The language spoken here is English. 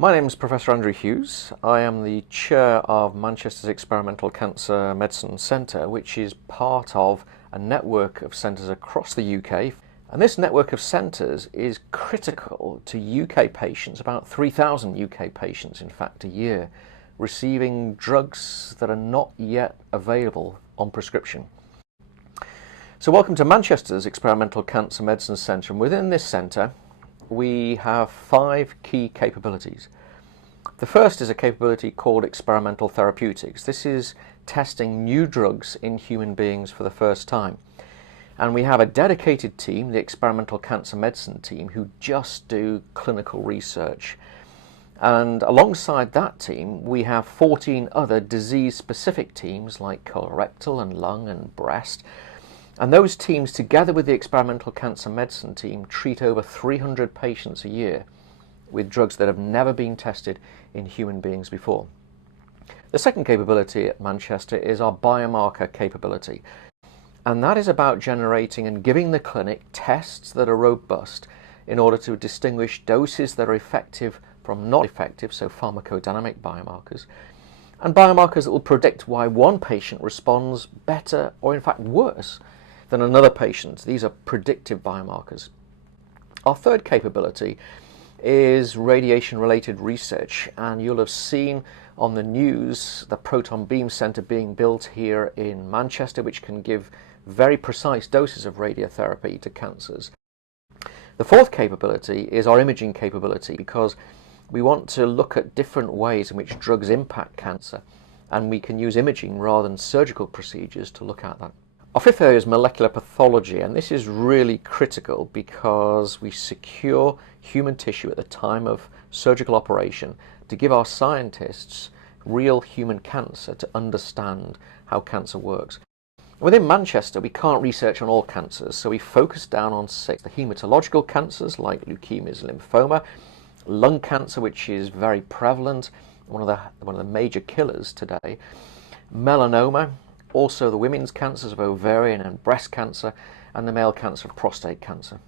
My name is Professor Andrew Hughes. I am the chair of Manchester's Experimental Cancer Medicine Centre, which is part of a network of centres across the UK. And this network of centres is critical to UK patients, about 3,000 UK patients in fact a year, receiving drugs that are not yet available on prescription. So welcome to Manchester's Experimental Cancer Medicine Centre, and within this centre we have 5 key capabilities. The first is a capability called Experimental Therapeutics. This is testing new drugs in human beings for the first time. And we have a dedicated team, the Experimental Cancer Medicine team, who just do clinical research. And alongside that team, we have 14 other disease-specific teams like colorectal and lung and breast. And those teams, together with the Experimental Cancer Medicine team, treat over 300 patients a year with drugs that have never been tested in human beings before. The second capability at Manchester is our biomarker capability. And that is about generating and giving the clinic tests that are robust in order to distinguish doses that are effective from not effective, so pharmacodynamic biomarkers, and biomarkers that will predict why one patient responds better or in fact worse than another patient. These are predictive biomarkers. Our third capability is radiation-related research, and you'll have seen on the news the Proton Bean Centre being built here in Manchester, which can give very precise doses of radiotherapy to cancers. The fourth capability is our imaging capability, because we want to look at different ways in which drugs impact cancer, and we can use imaging rather than surgical procedures to look at that. Our fifth area is molecular pathology, and this is really critical because we secure human tissue at the time of surgical operation to give our scientists real human cancer to understand how cancer works. Within Manchester, we can't research on all cancers, so we focus down on 6. The haematological cancers like leukemias, lymphoma, lung cancer, which is very prevalent, one of the major killers today, melanoma, also the women's cancers of ovarian and breast cancer, and the male cancer of prostate cancer.